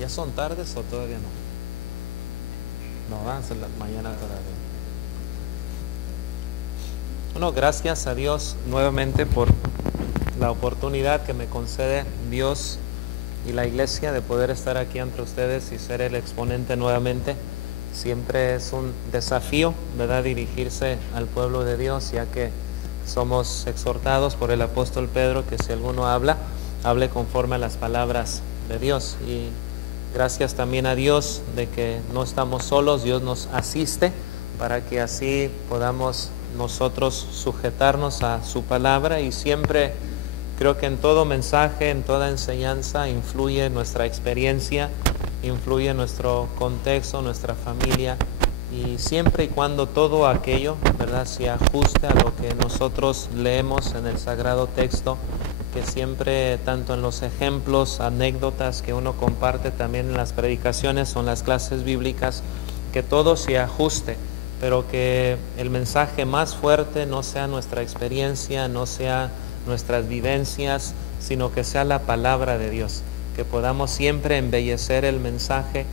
¿Ya son tardes o todavía no? No, van a ser mañana todavía. Bueno, gracias a Dios nuevamente por la oportunidad que me concede Dios y la iglesia de poder estar aquí entre ustedes y ser el exponente nuevamente. Siempre es un desafío, ¿verdad?, dirigirse al pueblo de Dios, ya que somos exhortados por el apóstol Pedro que si alguno habla, hable conforme a las palabras de Dios. Y gracias también a Dios de que no estamos solos, Dios nos asiste para que así podamos nosotros sujetarnos a su palabra. Y siempre creo que en todo mensaje, en toda enseñanza, influye nuestra experiencia, influye nuestro contexto, nuestra familia, y siempre y cuando todo aquello, ¿verdad?, se ajuste a lo que nosotros leemos en el sagrado texto, que siempre, tanto en los ejemplos, anécdotas que uno comparte, también en las predicaciones o en las clases bíblicas, que todo se ajuste, pero que el mensaje más fuerte no sea nuestra experiencia, no sea nuestras vivencias, sino que sea la palabra de Dios, que podamos siempre embellecer el mensaje,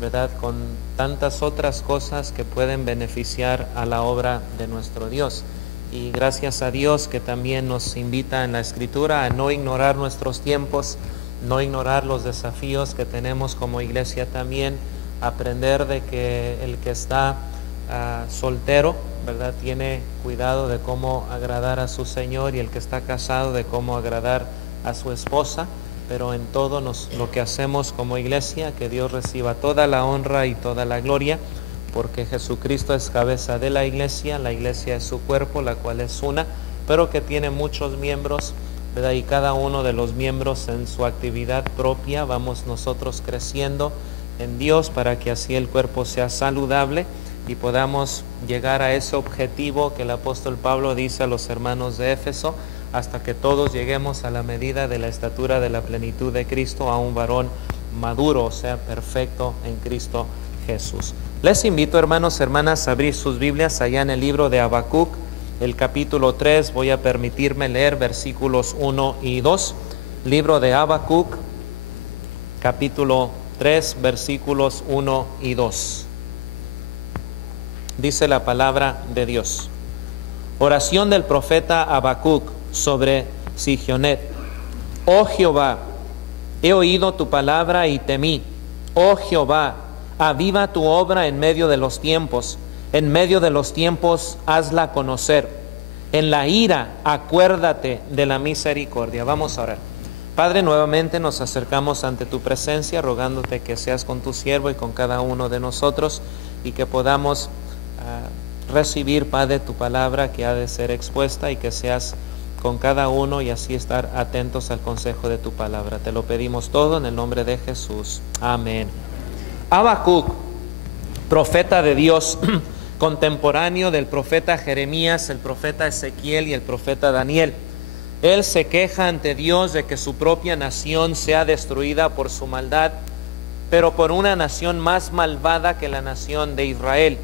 ¿verdad?, con tantas otras cosas que pueden beneficiar a la obra de nuestro Dios. Y gracias a Dios que también nos invita en la Escritura a no ignorar nuestros tiempos, no ignorar los desafíos que tenemos como iglesia también, aprender de que el que está soltero, ¿verdad?, tiene cuidado de cómo agradar a su Señor, y el que está casado de cómo agradar a su esposa. Pero en todo lo que hacemos como iglesia, que Dios reciba toda la honra y toda la gloria, porque Jesucristo es cabeza de la iglesia es su cuerpo, la cual es una, pero que tiene muchos miembros, ¿verdad?, y cada uno de los miembros en su actividad propia vamos nosotros creciendo en Dios para que así el cuerpo sea saludable y podamos llegar a ese objetivo que el apóstol Pablo dice a los hermanos de Éfeso, hasta que todos lleguemos a la medida de la estatura de la plenitud de Cristo, a un varón maduro, o sea, perfecto en Cristo Jesús. Les invito, hermanos, hermanas, a abrir sus Biblias allá en el libro de Habacuc, el capítulo 3, voy a permitirme leer versículos 1 y 2, libro de Habacuc, capítulo 3, versículos 1 y 2. Dice la palabra de Dios. Oración del profeta Habacuc sobre Sigionet. Oh Jehová, he oído tu palabra y temí. Oh Jehová, aviva tu obra en medio de los tiempos. En medio de los tiempos hazla conocer. En la ira acuérdate de la misericordia. Vamos a orar. Padre, nuevamente nos acercamos ante tu presencia, rogándote que seas con tu siervo y con cada uno de nosotros, y que podamos recibir, Padre, tu palabra que ha de ser expuesta, y que seas con cada uno y así estar atentos al consejo de tu palabra. Te lo pedimos todo en el nombre de Jesús. Amén. Habacuc, profeta de Dios, contemporáneo del profeta Jeremías, el profeta Ezequiel y el profeta Daniel. Él se queja ante Dios de que su propia nación sea destruida por su maldad, pero por una nación más malvada que la nación de Israel.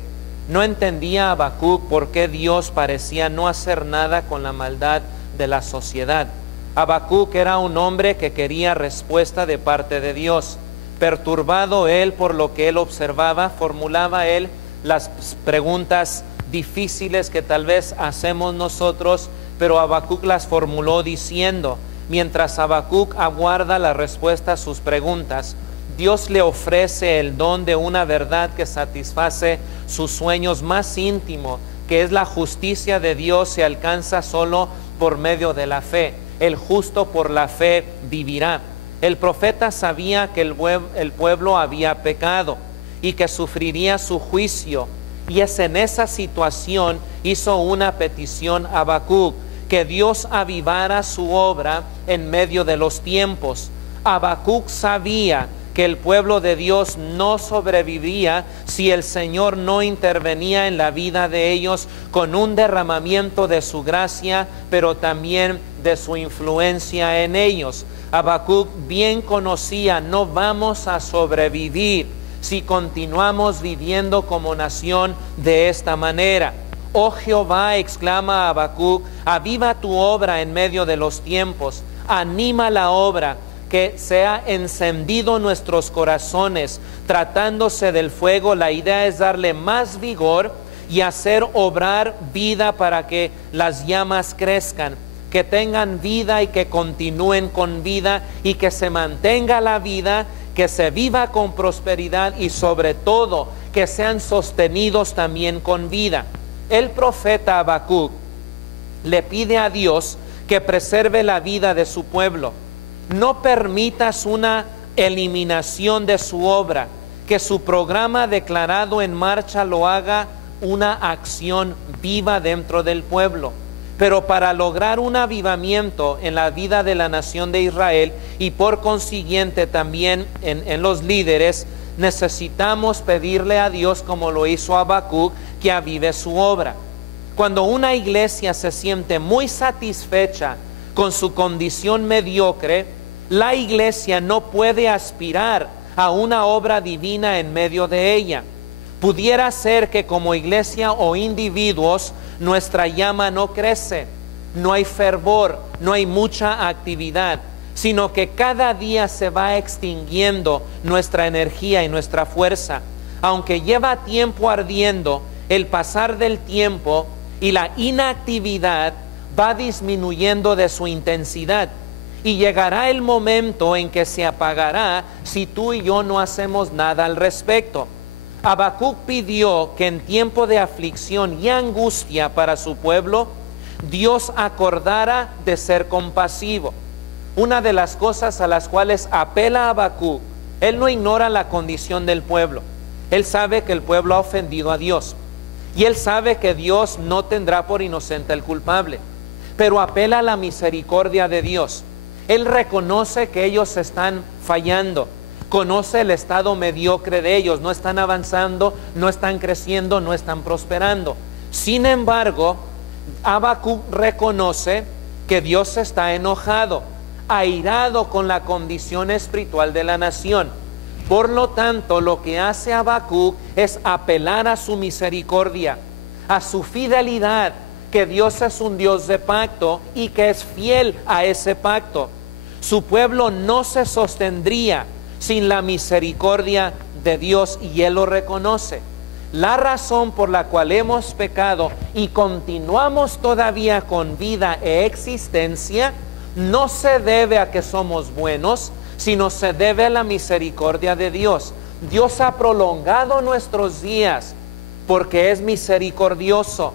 No entendía Habacuc por qué Dios parecía no hacer nada con la maldad de la sociedad. Habacuc era un hombre que quería respuesta de parte de Dios. Perturbado él por lo que él observaba, formulaba él las preguntas difíciles que tal vez hacemos nosotros, pero Habacuc las formuló diciendo, mientras Habacuc aguarda la respuesta a sus preguntas, Dios le ofrece el don de una verdad que satisface sus sueños más íntimos, que es la justicia de Dios se alcanza solo por medio de la fe. El justo por la fe vivirá. El profeta sabía que el pueblo había pecado y que sufriría su juicio, y es en esa situación hizo una petición a Habacuc, que Dios avivara su obra en medio de los tiempos. Habacuc sabía que el pueblo de Dios no sobreviviría si el Señor no intervenía en la vida de ellos con un derramamiento de su gracia, pero también de su influencia en ellos. Habacuc bien conocía, no vamos a sobrevivir si continuamos viviendo como nación de esta manera. Oh Jehová, exclama Habacuc, aviva tu obra en medio de los tiempos, anima la obra, que sea encendido nuestros corazones. Tratándose del fuego, la idea es darle más vigor y hacer obrar vida para que las llamas crezcan, que tengan vida y que continúen con vida y que se mantenga la vida, que se viva con prosperidad y sobre todo que sean sostenidos también con vida. El profeta Habacuc le pide a Dios que preserve la vida de su pueblo. No permitas una eliminación de su obra, que su programa declarado en marcha lo haga una acción viva dentro del pueblo. Pero para lograr un avivamiento en la vida de la nación de Israel y por consiguiente también en los líderes, necesitamos pedirle a Dios, como lo hizo Habacuc, que avive su obra. Cuando una iglesia se siente muy satisfecha con su condición mediocre, la iglesia no puede aspirar a una obra divina en medio de ella. Pudiera ser que como iglesia o individuos nuestra llama no crece, no hay fervor, no hay mucha actividad, sino que cada día se va extinguiendo nuestra energía y nuestra fuerza. Aunque lleva tiempo ardiendo, el pasar del tiempo y la inactividad va disminuyendo de su intensidad. Y llegará el momento en que se apagará si tú y yo no hacemos nada al respecto. Habacuc pidió que en tiempo de aflicción y angustia para su pueblo, Dios acordara de ser compasivo. Una de las cosas a las cuales apela Habacuc, él no ignora la condición del pueblo. Él sabe que el pueblo ha ofendido a Dios. Y él sabe que Dios no tendrá por inocente al culpable. Pero apela a la misericordia de Dios. Él reconoce que ellos están fallando. Conoce el estado mediocre de ellos, no están avanzando, no están creciendo, no están prosperando. Sin embargo, Habacuc reconoce que Dios está enojado, airado con la condición espiritual de la nación. Por lo tanto, lo que hace Habacuc es apelar a su misericordia, a su fidelidad, que Dios es un Dios de pacto y que es fiel a ese pacto. Su pueblo no se sostendría sin la misericordia de Dios y él lo reconoce. La razón por la cual hemos pecado y continuamos todavía con vida e existencia no se debe a que somos buenos, sino se debe a la misericordia de Dios. Dios ha prolongado nuestros días porque es misericordioso,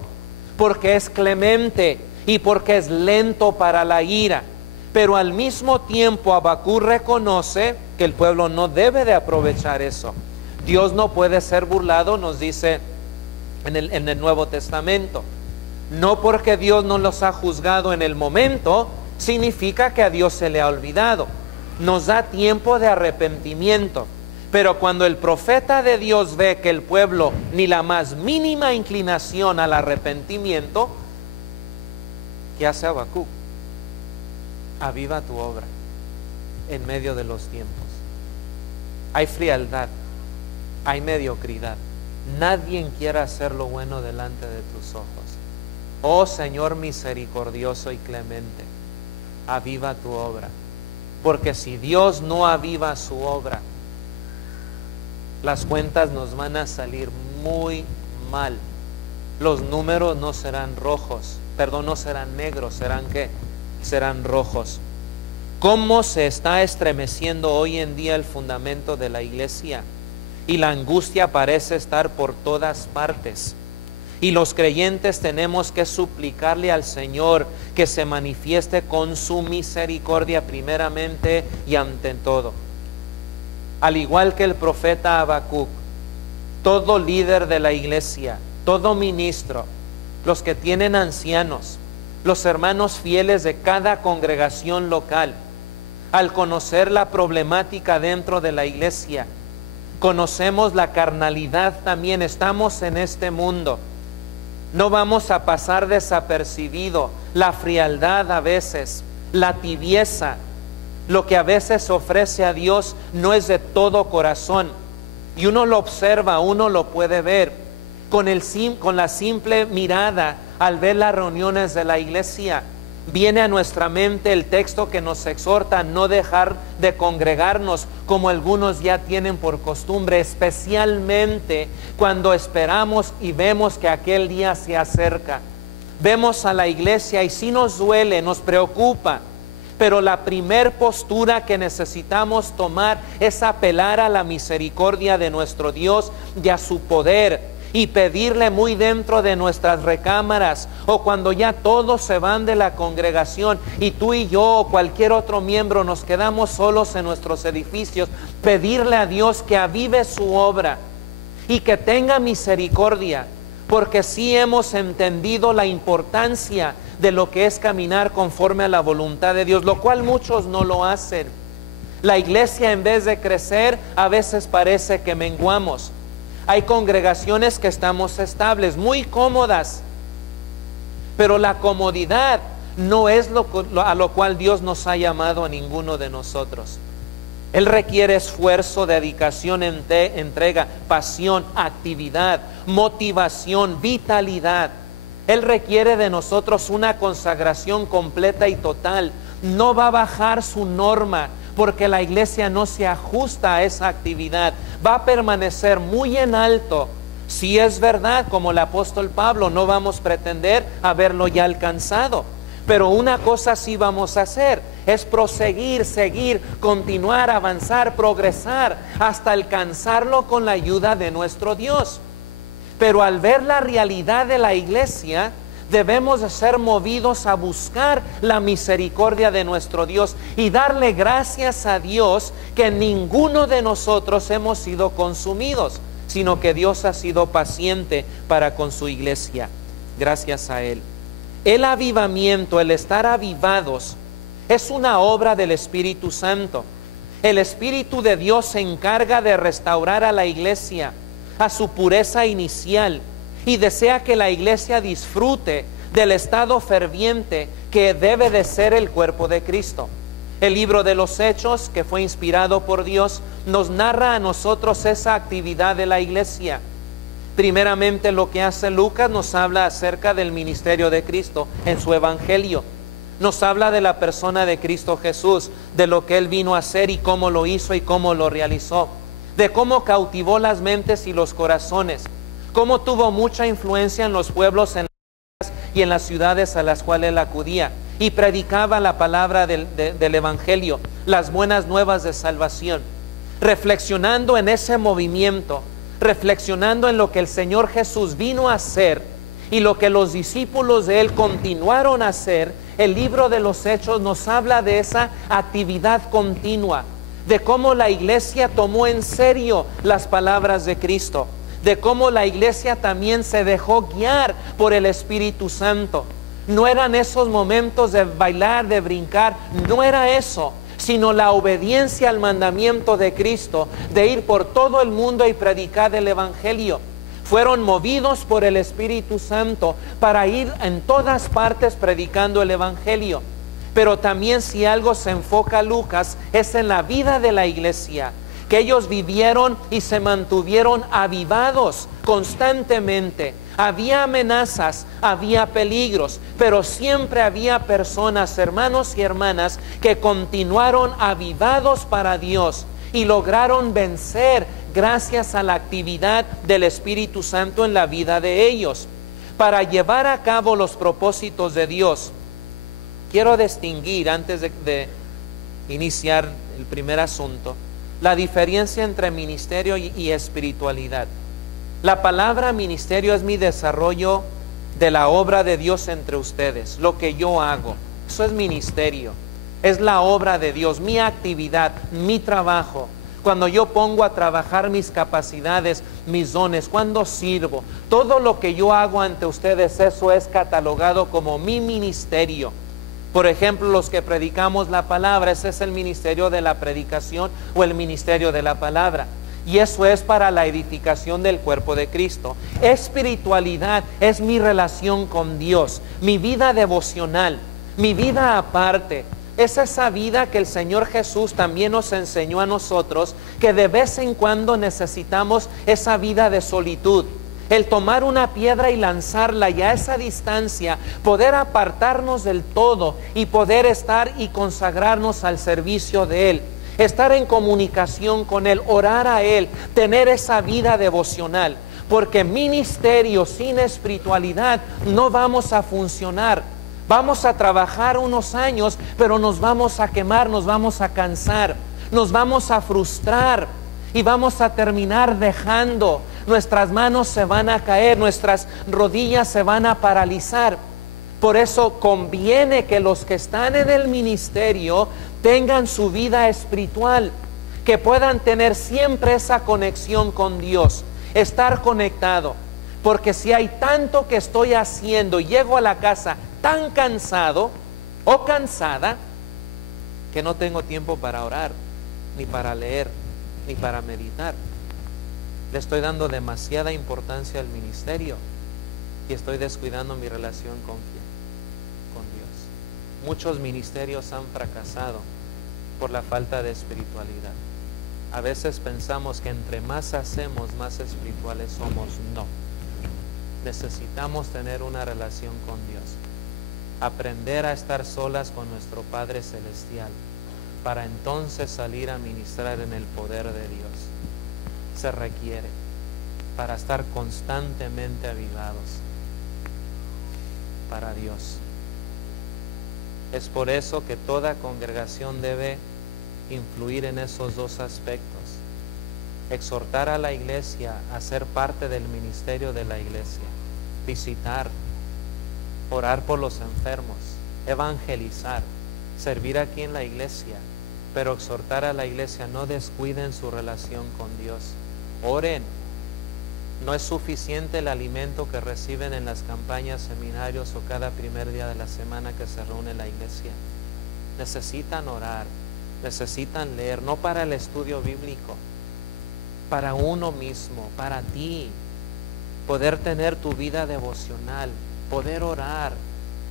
porque es clemente y porque es lento para la ira. Pero al mismo tiempo Habacuc reconoce que el pueblo no debe de aprovechar eso. Dios no puede ser burlado, nos dice en el Nuevo Testamento. No porque Dios no los ha juzgado en el momento, significa que a Dios se le ha olvidado. Nos da tiempo de arrepentimiento. Pero cuando el profeta de Dios ve que el pueblo ni la más mínima inclinación al arrepentimiento, ¿qué hace Habacuc? Aviva tu obra en medio de los tiempos. Hay frialdad, hay mediocridad. Nadie quiere hacer lo bueno delante de tus ojos. Oh Señor misericordioso y clemente, aviva tu obra. Porque si Dios no aviva su obra, las cuentas nos van a salir muy mal. Los números no serán rojos, no serán negros, ¿serán qué? Serán rojos. ¿Cómo se está estremeciendo hoy en día el fundamento de la iglesia? Y la angustia parece estar por todas partes. Y los creyentes tenemos que suplicarle al Señor que se manifieste con su misericordia primeramente y ante todo. Al igual que el profeta Habacuc, todo líder de la iglesia, todo ministro, los que tienen ancianos, los hermanos fieles de cada congregación local, al conocer la problemática dentro de la iglesia, conocemos la carnalidad también, estamos en este mundo. No vamos a pasar desapercibido la frialdad a veces, la tibieza. Lo que a veces ofrece a Dios no es de todo corazón. Y uno lo observa, uno lo puede ver con la simple mirada al ver las reuniones de la iglesia. Viene a nuestra mente el texto que nos exhorta a no dejar de congregarnos como algunos ya tienen por costumbre, especialmente cuando esperamos y vemos que aquel día se acerca. Vemos a la iglesia y sí nos duele, nos preocupa, pero la primer postura que necesitamos tomar es apelar a la misericordia de nuestro Dios y a su poder, y pedirle muy dentro de nuestras recámaras, o cuando ya todos se van de la congregación y tú y yo o cualquier otro miembro nos quedamos solos en nuestros edificios, pedirle a Dios que avive su obra y que tenga misericordia, porque sí hemos entendido la importancia de lo que es caminar conforme a la voluntad de Dios, lo cual muchos no lo hacen. La iglesia, en vez de crecer, a veces parece que menguamos. Hay congregaciones que estamos estables, muy cómodas, pero la comodidad no es a lo cual Dios nos ha llamado a ninguno de nosotros. Él requiere esfuerzo, dedicación, entrega, pasión, actividad, motivación, vitalidad. Él requiere de nosotros una consagración completa y total. No va a bajar su norma, porque la iglesia no se ajusta a esa actividad. Va a permanecer muy en alto. Si es verdad, como el apóstol Pablo, no vamos a pretender haberlo ya alcanzado. Pero una cosa sí vamos a hacer, es proseguir, seguir, continuar, avanzar, progresar, hasta alcanzarlo con la ayuda de nuestro Dios. Pero al ver la realidad de la iglesia, debemos de ser movidos a buscar la misericordia de nuestro Dios y darle gracias a Dios que ninguno de nosotros hemos sido consumidos, sino que Dios ha sido paciente para con su iglesia. Gracias a Él. El avivamiento, el estar avivados, es una obra del Espíritu Santo. El Espíritu de Dios se encarga de restaurar a la iglesia a su pureza inicial, y desea que la iglesia disfrute del estado ferviente que debe de ser el cuerpo de Cristo. El libro de los Hechos, que fue inspirado por Dios, nos narra a nosotros esa actividad de la iglesia. Primeramente, lo que hace Lucas nos habla acerca del ministerio de Cristo en su evangelio. Nos habla de la persona de Cristo Jesús, de lo que Él vino a hacer y cómo lo hizo y cómo lo realizó, de cómo cautivó las mentes y los corazones, cómo tuvo mucha influencia en los pueblos y en las ciudades a las cuales Él acudía, y predicaba la palabra del evangelio, las buenas nuevas de salvación. Reflexionando en ese movimiento, reflexionando en lo que el Señor Jesús vino a hacer y lo que los discípulos de Él continuaron a hacer, el libro de los Hechos nos habla de esa actividad continua, de cómo la iglesia tomó en serio las palabras de Cristo, de cómo la iglesia también se dejó guiar por el Espíritu Santo. No eran esos momentos de bailar, de brincar, no era eso, sino la obediencia al mandamiento de Cristo, de ir por todo el mundo y predicar el Evangelio. Fueron movidos por el Espíritu Santo para ir en todas partes predicando el Evangelio. Pero también, si algo se enfoca Lucas, es en la vida de la iglesia, que ellos vivieron y se mantuvieron avivados constantemente. Había amenazas, había peligros, pero siempre había personas, hermanos y hermanas, que continuaron avivados para Dios y lograron vencer gracias a la actividad del Espíritu Santo en la vida de ellos. Para llevar a cabo los propósitos de Dios, quiero distinguir, antes de iniciar el primer asunto, la diferencia entre ministerio y espiritualidad. La palabra ministerio es mi desarrollo de la obra de Dios entre ustedes, lo que yo hago. Eso es ministerio, es la obra de Dios, mi actividad, mi trabajo. Cuando yo pongo a trabajar mis capacidades, mis dones, cuando sirvo, todo lo que yo hago ante ustedes, eso es catalogado como mi ministerio. Por ejemplo, los que predicamos la palabra, ese es el ministerio de la predicación o el ministerio de la palabra. Y eso es para la edificación del cuerpo de Cristo. Espiritualidad es mi relación con Dios, mi vida devocional, mi vida aparte. Es esa vida que el Señor Jesús también nos enseñó a nosotros, que de vez en cuando necesitamos esa vida de solitud, el tomar una piedra y lanzarla, y a esa distancia poder apartarnos del todo y poder estar y consagrarnos al servicio de Él, estar en comunicación con Él, orar a Él, tener esa vida devocional, porque ministerio sin espiritualidad no vamos a funcionar. Vamos a trabajar unos años, pero nos vamos a quemar, nos vamos a cansar, nos vamos a frustrar y vamos a terminar dejando. Nuestras manos se van a caer, nuestras rodillas se van a paralizar. Por eso conviene que los que están en el ministerio tengan su vida espiritual, que puedan tener siempre esa conexión con Dios, estar conectado. Porque si hay tanto que estoy haciendo y llego a la casa tan cansado o cansada que no tengo tiempo para orar, ni para leer, ni para meditar, le estoy dando demasiada importancia al ministerio y estoy descuidando mi relación con Dios. Muchos ministerios han fracasado por la falta de espiritualidad. A veces pensamos que entre más hacemos, más espirituales somos. No. Necesitamos tener una relación con Dios, aprender a estar solas con nuestro Padre Celestial, para entonces salir a ministrar en el poder de Dios. Se requiere para estar constantemente avivados para Dios. Es por eso que toda congregación debe influir en esos dos aspectos. Exhortar a la iglesia a ser parte del ministerio de la iglesia, visitar, orar por los enfermos, evangelizar, servir aquí en la iglesia, pero exhortar a la iglesia: no descuiden su relación con Dios, oren. No es suficiente el alimento que reciben en las campañas, seminarios o cada primer día de la semana que se reúne la iglesia. Necesitan orar, necesitan leer, no para el estudio bíblico, para uno mismo, para ti, poder tener tu vida devocional, poder orar,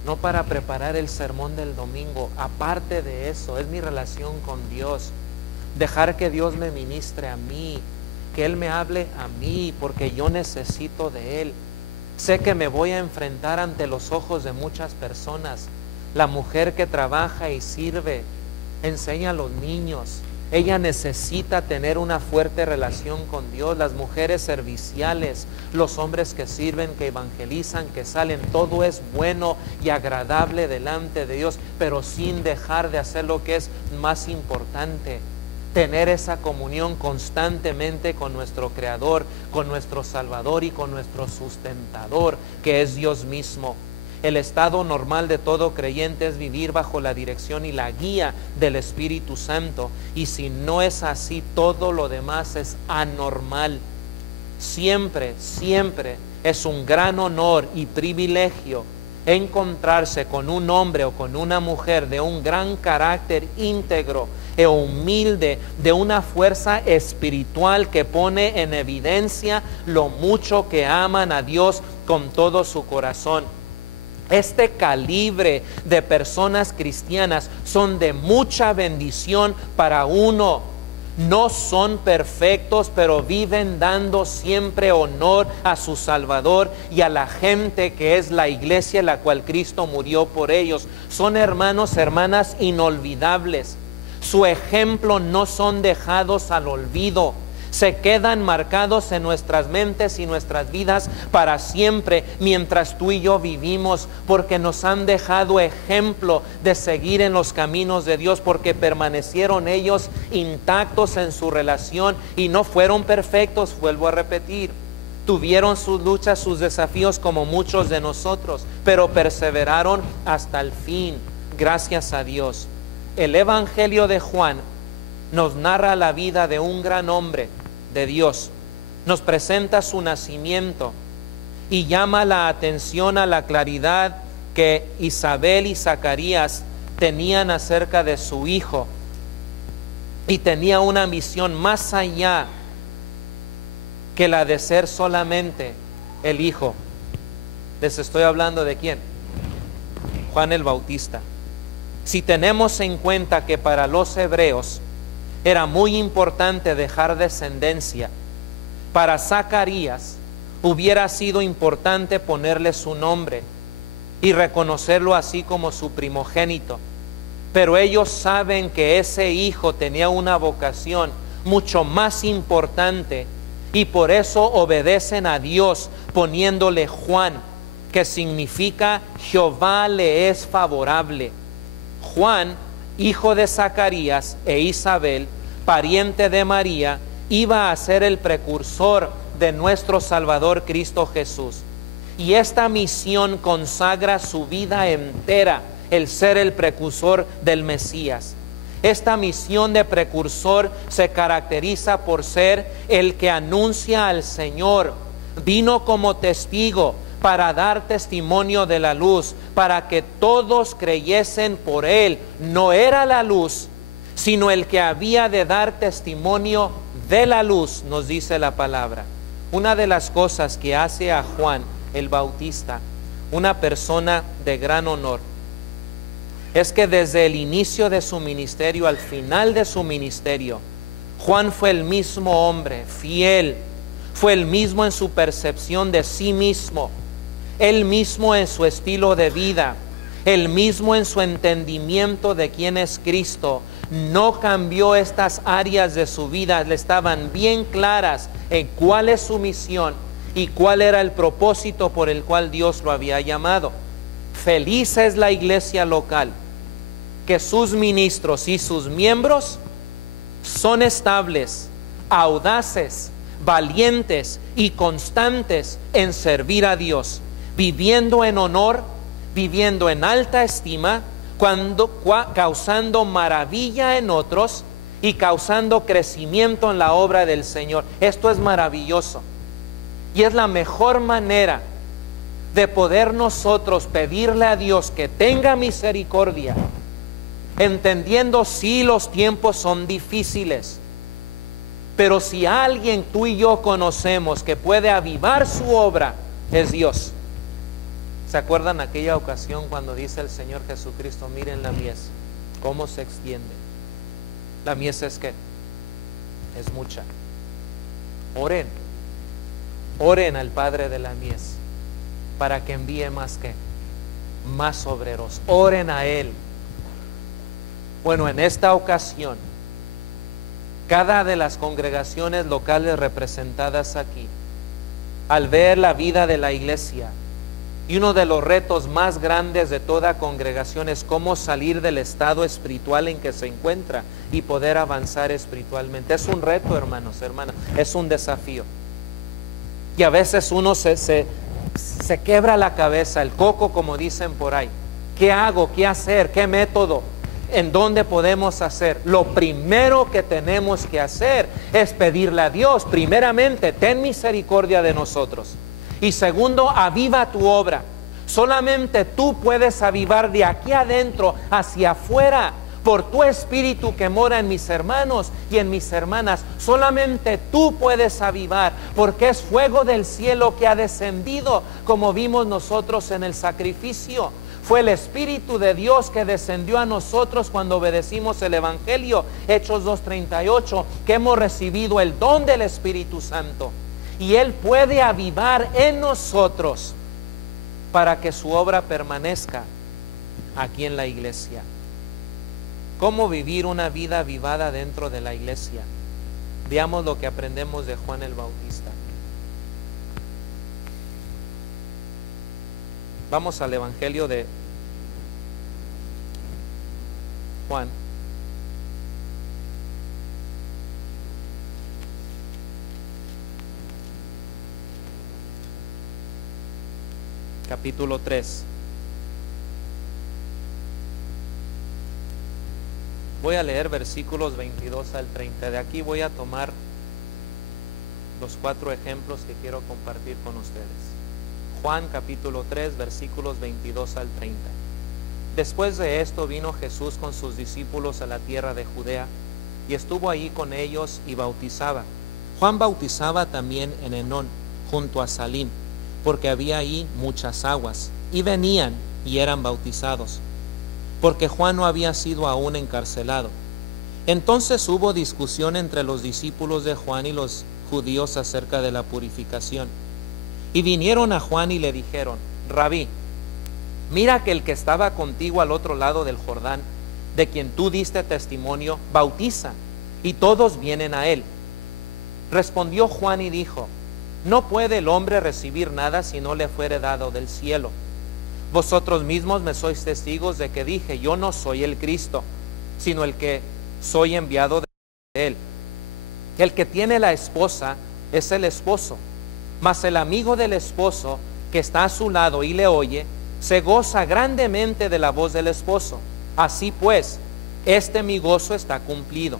no para preparar el sermón del domingo. Aparte de eso, es mi relación con Dios, dejar que Dios me ministre a mí, que Él me hable a mí, porque yo necesito de Él. Sé que me voy a enfrentar ante los ojos de muchas personas. La mujer que trabaja y sirve, enseña a los niños, ella necesita tener una fuerte relación con Dios. Las mujeres serviciales, los hombres que sirven, que evangelizan, que salen, todo es bueno y agradable delante de Dios, pero sin dejar de hacer lo que es más importante: tener esa comunión constantemente con nuestro Creador, con nuestro Salvador y con nuestro sustentador, que es Dios mismo. El estado normal de todo creyente es vivir bajo la dirección y la guía del Espíritu Santo, y si no es así, todo lo demás es anormal. Siempre, siempre es un gran honor y privilegio encontrarse con un hombre o con una mujer de un gran carácter íntegro e humilde, de una fuerza espiritual que pone en evidencia lo mucho que aman a Dios con todo su corazón. Este calibre de personas cristianas son de mucha bendición para uno. No son perfectos, pero viven dando siempre honor a su Salvador y a la gente que es la iglesia, la cual Cristo murió por ellos. Son hermanos, hermanas inolvidables. Su ejemplo no son dejados al olvido. Se quedan marcados en nuestras mentes y nuestras vidas para siempre mientras tú y yo vivimos, porque nos han dejado ejemplo de seguir en los caminos de Dios, porque permanecieron ellos intactos en su relación y no fueron perfectos, vuelvo a repetir. Tuvieron sus luchas, sus desafíos como muchos de nosotros, pero perseveraron hasta el fin, gracias a Dios. El Evangelio de Juan nos narra la vida de un gran hombre de Dios, nos presenta su nacimiento y llama la atención a la claridad que Isabel y Zacarías tenían acerca de su hijo, y tenía una misión más allá que la de ser solamente el hijo. Les estoy hablando de ¿quién? Juan el Bautista. Si tenemos en cuenta que para los hebreos era muy importante dejar descendencia, para Zacarías hubiera sido importante ponerle su nombre y reconocerlo así como su primogénito. Pero ellos saben que ese hijo tenía una vocación mucho más importante y por eso obedecen a Dios poniéndole Juan, que significa Jehová le es favorable. Juan, hijo de Zacarías e Isabel, pariente de María, iba a ser el precursor de nuestro Salvador Cristo Jesús. Y esta misión consagra su vida entera, el ser el precursor del Mesías. Esta misión de precursor se caracteriza por ser el que anuncia al Señor. Vino como testigo para dar testimonio de la luz, para que todos creyesen por él. No era la luz, sino el que había de dar testimonio de la luz, nos dice la palabra. Una de las cosas que hace a Juan el Bautista una persona de gran honor es que desde el inicio de su ministerio al final de su ministerio, Juan fue el mismo hombre, fiel, fue el mismo en su percepción de sí mismo, el mismo en su estilo de vida, el mismo en su entendimiento de quién es Cristo. No cambió estas áreas de su vida, le estaban bien claras en cuál es su misión y cuál era el propósito por el cual Dios lo había llamado. Feliz es la iglesia local, que sus ministros y sus miembros son estables, audaces, valientes y constantes en servir a Dios, viviendo en honor, viviendo en alta estima, causando maravilla en otros y causando crecimiento en la obra del Señor. Esto es maravilloso y es la mejor manera de poder nosotros pedirle a Dios que tenga misericordia, entendiendo si los tiempos son difíciles, pero si alguien tú y yo conocemos que puede avivar su obra, es Dios. ¿Se acuerdan aquella ocasión cuando dice el Señor Jesucristo: miren la mies, cómo se extiende? La mies es que es mucha. Oren al Padre de la mies para que envíe más obreros. Oren a Él. Bueno, en esta ocasión, cada de las congregaciones locales representadas aquí, al ver la vida de la iglesia, y uno de los retos más grandes de toda congregación es cómo salir del estado espiritual en que se encuentra y poder avanzar espiritualmente. Es un reto, hermanos, hermanas, es un desafío. Y a veces uno se quebra la cabeza, el coco, como dicen por ahí. ¿Qué hago? ¿Qué hacer? ¿Qué método? ¿En dónde podemos hacer? Lo primero que tenemos que hacer es pedirle a Dios, primeramente, ten misericordia de nosotros. Y segundo, aviva tu obra. Solamente tú puedes avivar de aquí adentro hacia afuera, por tu espíritu que mora en mis hermanos y en mis hermanas. Solamente tú puedes avivar, porque es fuego del cielo que ha descendido, como vimos nosotros en el sacrificio. Fue el Espíritu de Dios que descendió a nosotros cuando obedecimos el Evangelio, Hechos 2:38, que hemos recibido el don del Espíritu Santo. Y Él puede avivar en nosotros para que su obra permanezca aquí en la iglesia. ¿Cómo vivir una vida avivada dentro de la iglesia? Veamos lo que aprendemos de Juan el Bautista. Vamos al Evangelio de Juan. Capítulo 3. Voy a leer versículos 22 al 30. De aquí voy a tomar los 4 ejemplos que quiero compartir con ustedes. Juan capítulo 3, versículos 22 al 30. Después de esto vino Jesús con sus discípulos a la tierra de Judea y estuvo allí con ellos y bautizaba. Juan bautizaba también en Enón, junto a Salim, porque había ahí muchas aguas, y venían y eran bautizados, porque Juan no había sido aún encarcelado. Entonces hubo discusión entre los discípulos de Juan y los judíos acerca de la purificación. Y vinieron a Juan y le dijeron: Rabí, mira que el que estaba contigo al otro lado del Jordán, de quien tú diste testimonio, bautiza, y todos vienen a él. Respondió Juan y dijo: no puede el hombre recibir nada si no le fuere dado del cielo. Vosotros mismos me sois testigos de que dije: yo no soy el Cristo, sino el que soy enviado de él. El que tiene la esposa es el esposo, mas el amigo del esposo que está a su lado y le oye, se goza grandemente de la voz del esposo. Así pues, mi gozo está cumplido.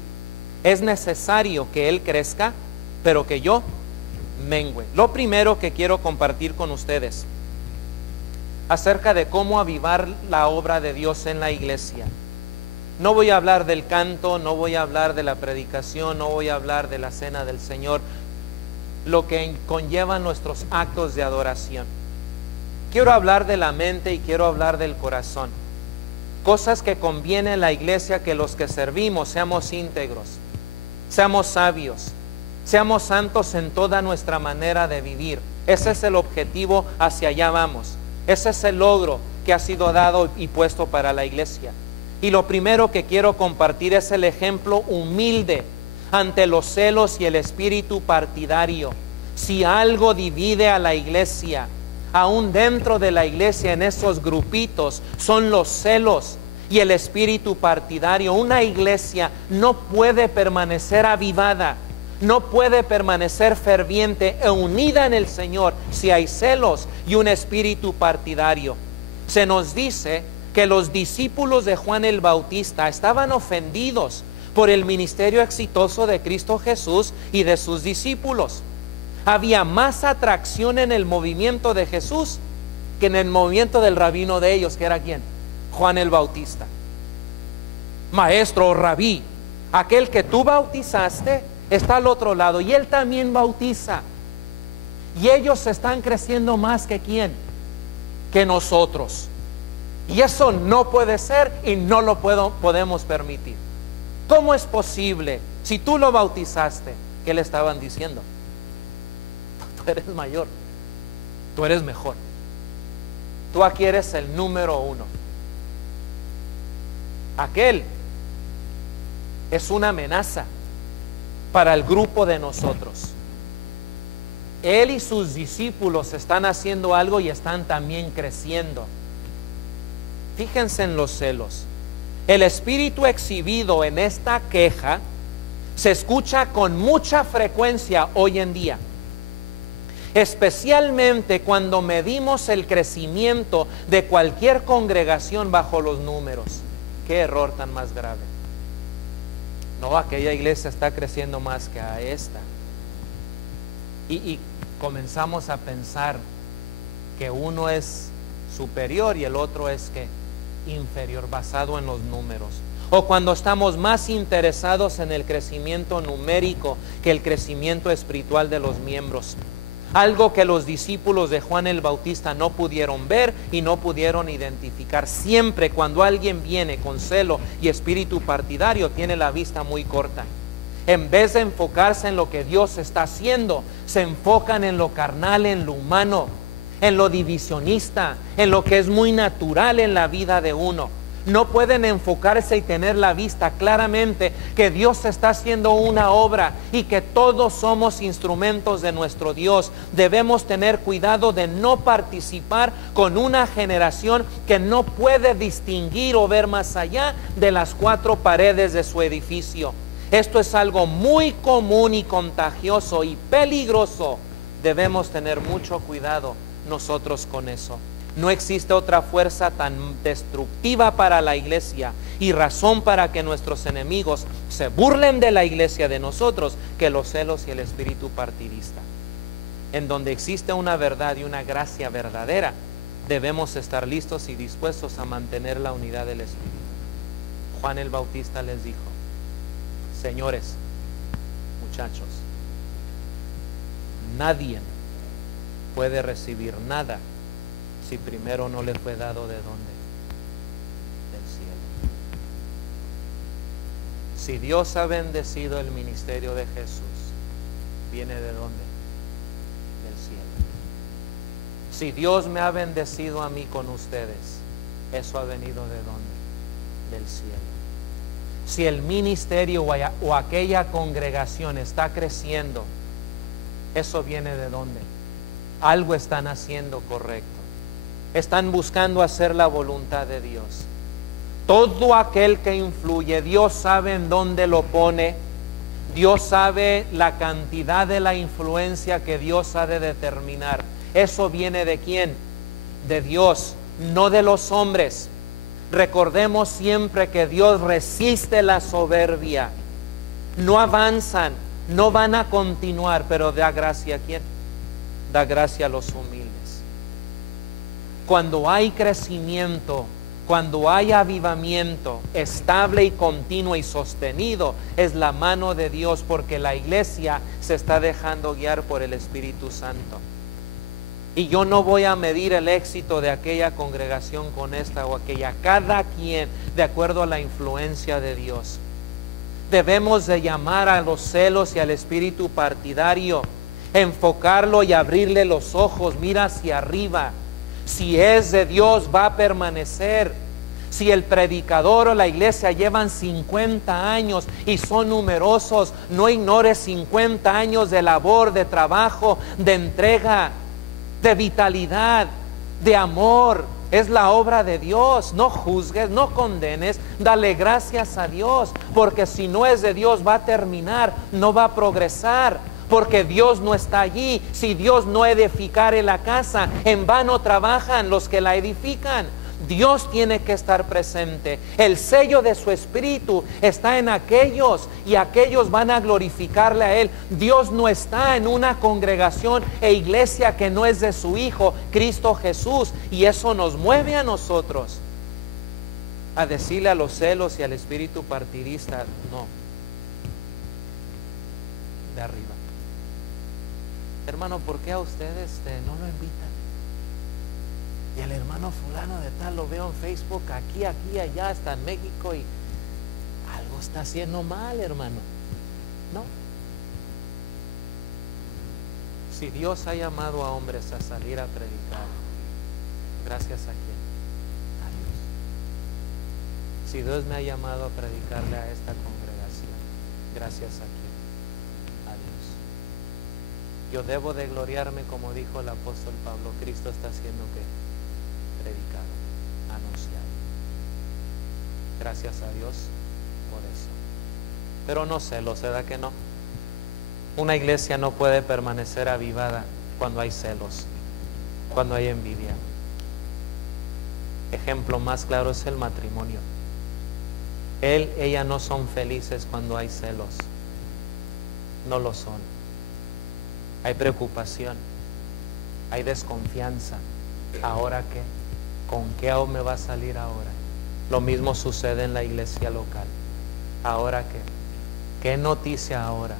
Es necesario que él crezca, pero que yo mengüe. Lo primero que quiero compartir con ustedes acerca de cómo avivar la obra de Dios en la iglesia. No voy a hablar del canto, no voy a hablar de la predicación, no voy a hablar de la cena del Señor, lo que conlleva nuestros actos de adoración. Quiero hablar de la mente y quiero hablar del corazón. Cosas que conviene en la iglesia que los que servimos seamos íntegros, seamos sabios, seamos santos en toda nuestra manera de vivir. Ese es el objetivo, hacia allá vamos. Ese es el logro que ha sido dado y puesto para la iglesia. Y lo primero que quiero compartir es el ejemplo humilde ante los celos y el espíritu partidario. Si algo divide a la iglesia, aún dentro de la iglesia, en esos grupitos, son los celos y el espíritu partidario. Una iglesia no puede permanecer avivada, no puede permanecer ferviente e unida en el Señor si hay celos y un espíritu partidario. Se nos dice que los discípulos de Juan el Bautista estaban ofendidos por el ministerio exitoso de Cristo Jesús y de sus discípulos. Había más atracción en el movimiento de Jesús que en el movimiento del rabino de ellos, que era ¿quién? Juan el Bautista. Maestro, rabí, aquel que tú bautizaste está al otro lado y él también bautiza. Y ellos están creciendo más que ¿quién? Que nosotros. Y eso no puede ser y no lo podemos permitir. ¿Cómo es posible? Si tú lo bautizaste, ¿qué le estaban diciendo? Tú eres mayor, tú eres mejor, tú aquí eres el número uno. Aquel es una amenaza para el grupo de nosotros. Él y sus discípulos están haciendo algo y están también creciendo. Fíjense en los celos. El espíritu exhibido en esta queja se escucha con mucha frecuencia hoy en día, especialmente cuando medimos el crecimiento de cualquier congregación bajo los números. Qué error tan más grave. No, aquella iglesia está creciendo más que a esta. Y comenzamos a pensar que uno es superior y el otro es que inferior, basado en los números. O cuando estamos más interesados en el crecimiento numérico que el crecimiento espiritual de los miembros. Algo que los discípulos de Juan el Bautista no pudieron ver y no pudieron identificar. Siempre cuando alguien viene con celo y espíritu partidario, tiene la vista muy corta. En vez de enfocarse en lo que Dios está haciendo, se enfocan en lo carnal, en lo humano, en lo divisionista, en lo que es muy natural en la vida de uno. No pueden enfocarse y tener la vista claramente que Dios está haciendo una obra y que todos somos instrumentos de nuestro Dios. Debemos tener cuidado de no participar con una generación que no puede distinguir o ver más allá de las cuatro paredes de su edificio. Esto es algo muy común y contagioso y peligroso. Debemos tener mucho cuidado nosotros con eso. No existe otra fuerza tan destructiva para la iglesia y razón para que nuestros enemigos se burlen de la iglesia, de nosotros, que los celos y el espíritu partidista. En donde existe una verdad y una gracia verdadera, debemos estar listos y dispuestos a mantener la unidad del espíritu. Juan el Bautista les dijo: señores, muchachos, nadie puede recibir nada si primero no le fue dado. ¿De dónde? Del cielo. Si Dios ha bendecido el ministerio de Jesús, ¿viene de dónde? Del cielo. Si Dios me ha bendecido a mí con ustedes, eso ha venido ¿de dónde? Del cielo. Si el ministerio o aquella congregación está creciendo, ¿eso viene de dónde? Algo están haciendo correcto. Están buscando hacer la voluntad de Dios. Todo aquel que influye, Dios sabe en dónde lo pone. Dios sabe la cantidad de la influencia que Dios ha de determinar. ¿Eso viene de quién? De Dios, no de los hombres. Recordemos siempre que Dios resiste la soberbia. No avanzan, no van a continuar, pero da gracia a quién? Da gracia a los humildes. Cuando hay crecimiento, cuando hay avivamiento estable y continuo y sostenido, es la mano de Dios, porque la iglesia se está dejando guiar por el Espíritu Santo. Y yo no voy a medir el éxito de aquella congregación con esta o aquella, cada quien de acuerdo a la influencia de Dios. Debemos de llamar a los celos y al espíritu partidario, enfocarlo y abrirle los ojos. Mira hacia arriba. Si es de Dios, va a permanecer. Si el predicador o la iglesia llevan 50 años y son numerosos, no ignores 50 años de labor, de trabajo, de entrega, de vitalidad, de amor. Es la obra de Dios. No juzgues, no condenes, dale gracias a Dios, porque si no es de Dios va a terminar, no va a progresar. Porque Dios no está allí. Si Dios no edificare la casa, en vano trabajan los que la edifican. Dios tiene que estar presente. El sello de su Espíritu está en aquellos, y aquellos van a glorificarle a Él. Dios no está en una congregación e iglesia que no es de su Hijo, Cristo Jesús. Y eso nos mueve a nosotros a decirle a los celos y al espíritu partidista, no, de arriba. Hermano, ¿por qué a ustedes no lo invitan? Y el hermano fulano de tal lo veo en Facebook, aquí, allá, hasta en México, y algo está haciendo mal, hermano. No. Si Dios ha llamado a hombres a salir a predicar, ¿gracias a quién? A Dios. Si Dios me ha llamado a predicarle a esta congregación, ¿gracias a quién? Yo debo de gloriarme, como dijo el apóstol Pablo. Cristo está haciendo que predicado, anunciado. Gracias a Dios por eso. Pero no celos, ¿verdad que no? Una iglesia no puede permanecer avivada cuando hay celos, cuando hay envidia. Ejemplo más claro es el matrimonio. Ella no son felices cuando hay celos. No lo son. Hay preocupación, hay desconfianza. ¿Ahora qué? ¿Con qué me va a salir ahora? Lo mismo sucede en la iglesia local. ¿Ahora qué? ¿Qué noticia ahora?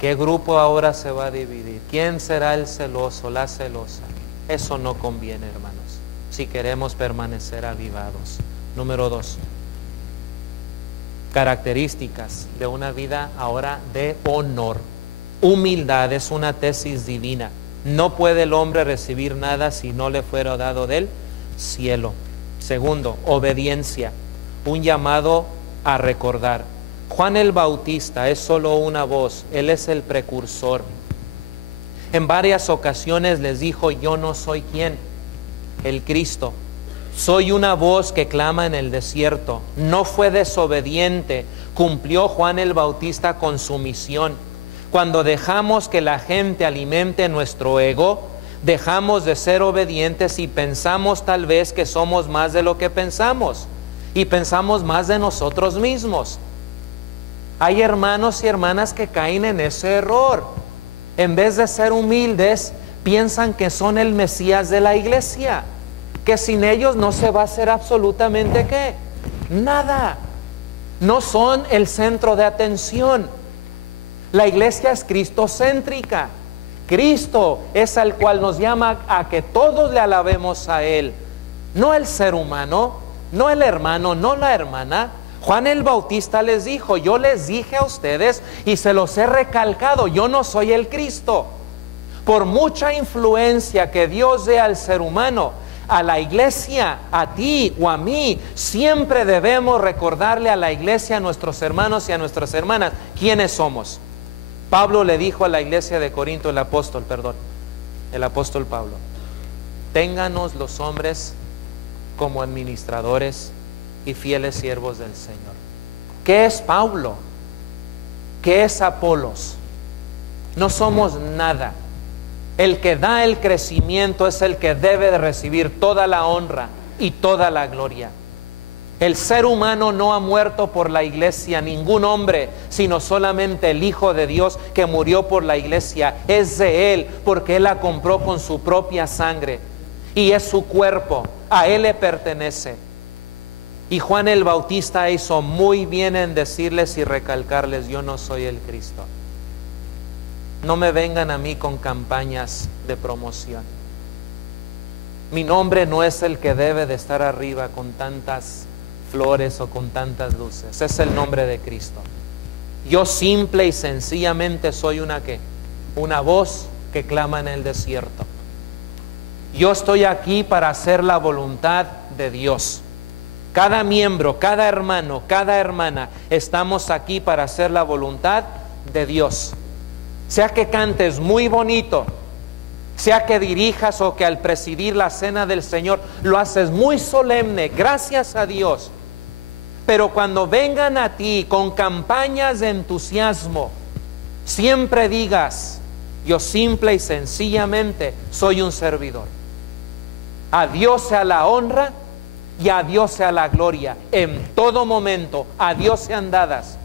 ¿Qué grupo ahora se va a dividir? ¿Quién será el celoso, la celosa? Eso no conviene, hermanos, si queremos permanecer avivados. Número 2. Características de una vida ahora de honor. Humildad es una tesis divina. No puede el hombre recibir nada si no le fuera dado del cielo. Segundo, obediencia, un llamado a recordar. Juan el Bautista es solo una voz, él es el precursor. En varias ocasiones les dijo, yo no soy ¿quién? El Cristo. Soy una voz que clama en el desierto. No fue desobediente, cumplió Juan el Bautista con su misión. Cuando dejamos que la gente alimente nuestro ego, dejamos de ser obedientes y pensamos tal vez que somos más de lo que pensamos, y pensamos más de nosotros mismos. Hay hermanos y hermanas que caen en ese error. En vez de ser humildes, piensan que son el Mesías de la iglesia, que sin ellos no se va a hacer absolutamente ¿qué? Nada. No son el centro de atención. La iglesia es cristocéntrica. Cristo es al cual nos llama a que todos le alabemos a Él. No el ser humano, no el hermano, no la hermana. Juan el Bautista les dijo, yo les dije a ustedes y se los he recalcado, yo no soy el Cristo. Por mucha influencia que Dios dé al ser humano, a la iglesia, a ti o a mí, siempre debemos recordarle a la iglesia, a nuestros hermanos y a nuestras hermanas, quiénes somos. Pablo le dijo a la iglesia de Corinto, el apóstol Pablo: ténganos los hombres como administradores y fieles siervos del Señor. ¿Qué es Pablo? ¿Qué es Apolos? No somos nada. El que da el crecimiento es el que debe de recibir toda la honra y toda la gloria. El ser humano no ha muerto por la iglesia, ningún hombre, sino solamente el Hijo de Dios que murió por la iglesia. Es de Él, porque Él la compró con su propia sangre y es su cuerpo, a Él le pertenece. Y Juan el Bautista hizo muy bien en decirles y recalcarles: yo no soy el Cristo. No me vengan a mí con campañas de promoción. Mi nombre no es el que debe de estar arriba con tantas flores o con tantas luces. Es el nombre de Cristo. Yo simple y sencillamente soy una voz que clama en el desierto. Yo estoy aquí para hacer la voluntad de Dios. Cada miembro, cada hermano, cada hermana, estamos aquí para hacer la voluntad de Dios. Sea que cantes muy bonito, sea que dirijas o que al presidir la cena del Señor lo haces muy solemne, gracias a Dios. Pero cuando vengan a ti con campañas de entusiasmo, siempre digas: yo simple y sencillamente soy un servidor. A Dios sea la honra y a Dios sea la gloria en todo momento. A Dios sean dadas,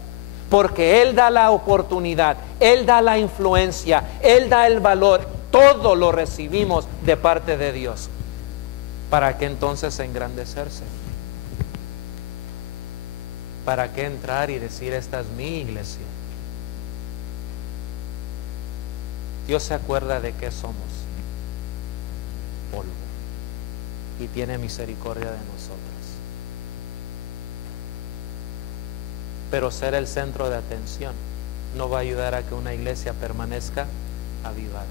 porque Él da la oportunidad, Él da la influencia, Él da el valor. Todo lo recibimos de parte de Dios. ¿Para qué entonces engrandecerse? ¿Para qué entrar y decir: esta es mi iglesia? Dios se acuerda de qué somos: polvo, y tiene misericordia de nosotros. Pero ser el centro de atención no va a ayudar a que una iglesia permanezca avivada.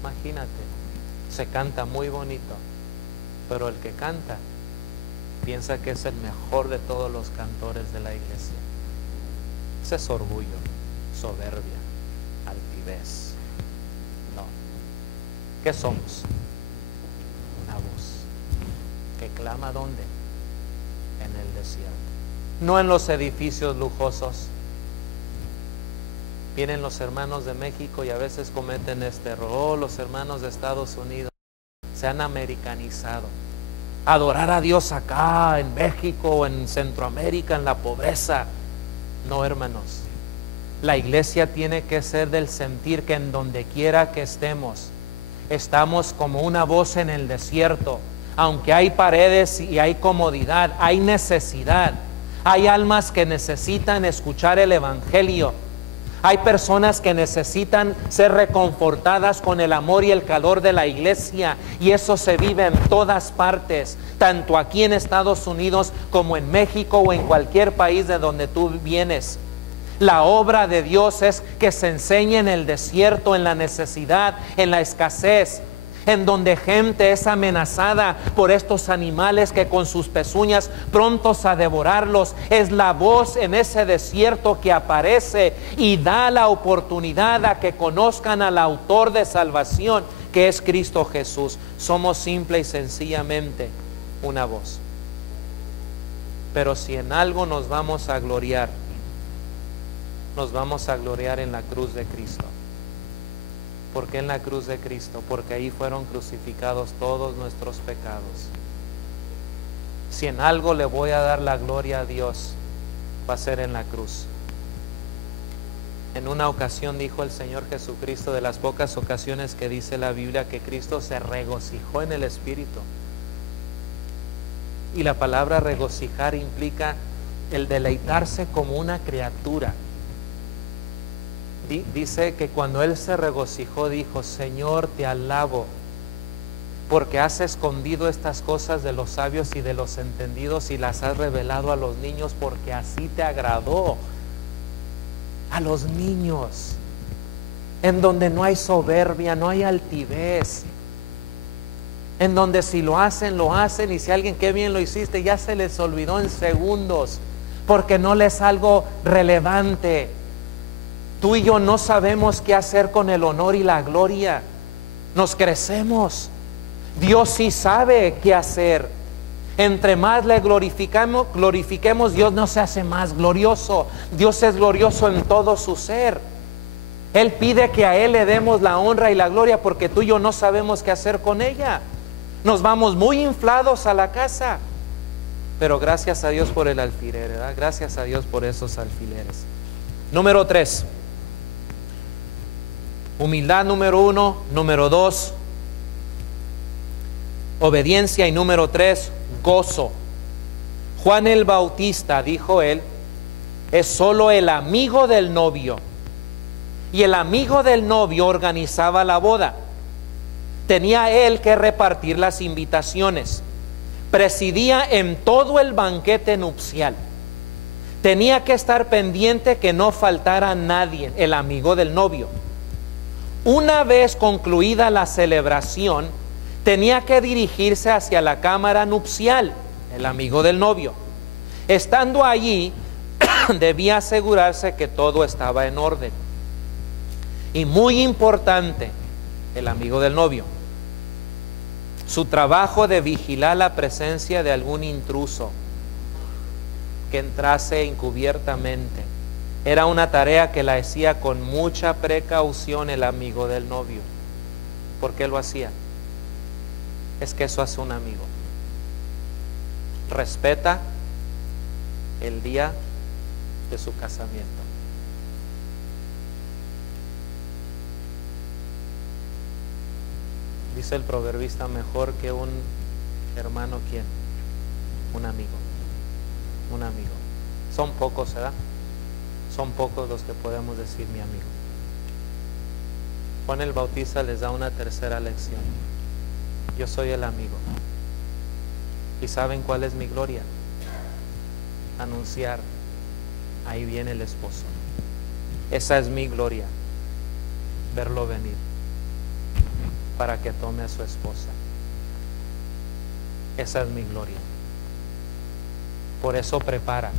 Imagínate, se canta muy bonito, pero el que canta piensa que es el mejor de todos los cantores de la iglesia. Ese es orgullo, soberbia, altivez. No. ¿Qué somos? Una voz que clama ¿dónde? En el desierto. No en los edificios lujosos. Vienen los hermanos de México y a veces cometen este error. Oh, los hermanos de Estados Unidos se han americanizado. Adorar a Dios acá en México o en Centroamérica, en la pobreza. No, hermanos. La iglesia tiene que ser del sentir que en donde quiera que estemos, estamos como una voz en el desierto. Aunque hay paredes y hay comodidad, hay necesidad. Hay almas que necesitan escuchar el evangelio. Hay personas que necesitan ser reconfortadas con el amor y el calor de la iglesia, y eso se vive en todas partes, tanto aquí en Estados Unidos como en México o en cualquier país de donde tú vienes. La obra de Dios es que se enseñe en el desierto, en la necesidad, en la escasez, en donde gente es amenazada por estos animales que con sus pezuñas prontos a devorarlos. Es la voz en ese desierto que aparece y da la oportunidad a que conozcan al autor de salvación, que es Cristo Jesús. Somos simple y sencillamente una voz. Pero si en algo nos vamos a gloriar, nos vamos a gloriar en la cruz de Cristo. ¿Por qué en la cruz de Cristo? Porque ahí fueron crucificados todos nuestros pecados. Si en algo le voy a dar la gloria a Dios, va a ser en la cruz. En una ocasión dijo el Señor Jesucristo, de las pocas ocasiones que dice la Biblia, que Cristo se regocijó en el Espíritu. Y la palabra regocijar implica el deleitarse como una criatura. Dice que cuando Él se regocijó, dijo: Señor, te alabo, porque has escondido estas cosas de los sabios y de los entendidos y las has revelado a los niños, porque así te agradó. A los niños. en donde no hay soberbia, no hay altivez, en donde si lo hacen, y si alguien, qué bien lo hiciste, ya se les olvidó en segundos, porque no les es algo relevante. Tú y yo no sabemos qué hacer con el honor y la gloria. Nos crecemos. Dios sí sabe qué hacer. Entre más le glorifiquemos, Dios no se hace más glorioso. Dios es glorioso en todo su ser. Él pide que a Él le demos la honra y la gloria, porque tú y yo no sabemos qué hacer con ella. Nos vamos muy inflados a la casa. Pero gracias a Dios por el alfiler, ¿verdad? Gracias a Dios por esos alfileres. Número 3. Humildad, número 1. Número 2, obediencia. Y número 3, gozo. Juan el Bautista, dijo él, es solo el amigo del novio. Y el amigo del novio organizaba la boda. Tenía él que repartir las invitaciones. Presidía en todo el banquete nupcial. Tenía que estar pendiente que no faltara nadie, el amigo del novio. Una vez concluida la celebración, tenía que dirigirse hacia la cámara nupcial, el amigo del novio. Estando allí, debía asegurarse que todo estaba en orden. Y muy importante, el amigo del novio, su trabajo de vigilar la presencia de algún intruso que entrase encubiertamente. Era una tarea que la hacía con mucha precaución el amigo del novio. ¿Por qué lo hacía? Es que eso hace un amigo. Respeta el día de su casamiento. Dice el proverbista, mejor que un hermano, ¿quién? Un amigo. Un amigo. Son pocos, ¿verdad? Son pocos los que podemos decir mi amigo. Juan el Bautista les da una tercera lección. Yo soy el amigo. ¿Y saben cuál es mi gloria? Anunciar, ahí viene el esposo. Esa es mi gloria, verlo venir para que tome a su esposa. Esa es mi gloria. Por eso prepara.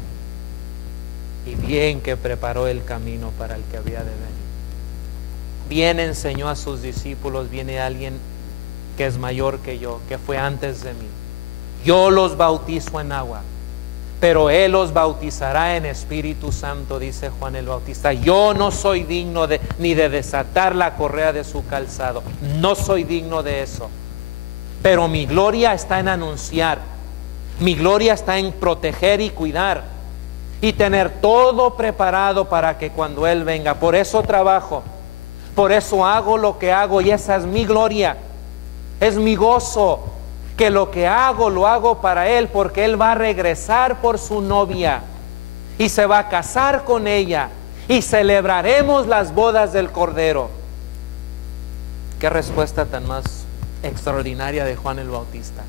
Y bien que preparó el camino para el que había de venir. Bien enseñó a sus discípulos, viene alguien que es mayor que yo, que fue antes de mí. Yo los bautizo en agua, pero Él los bautizará en Espíritu Santo, dice Juan el Bautista. Yo no soy digno ni de desatar la correa de su calzado. No soy digno de eso. Pero mi gloria está en anunciar. Mi gloria está en proteger y cuidar. Y tener todo preparado para que cuando Él venga. Por eso trabajo. Por eso hago lo que hago. Y esa es mi gloria. Es mi gozo. Que lo que hago, lo hago para Él, porque Él va a regresar por su novia y se va a casar con ella y celebraremos las bodas del Cordero. Qué respuesta tan más extraordinaria de Juan el Bautista.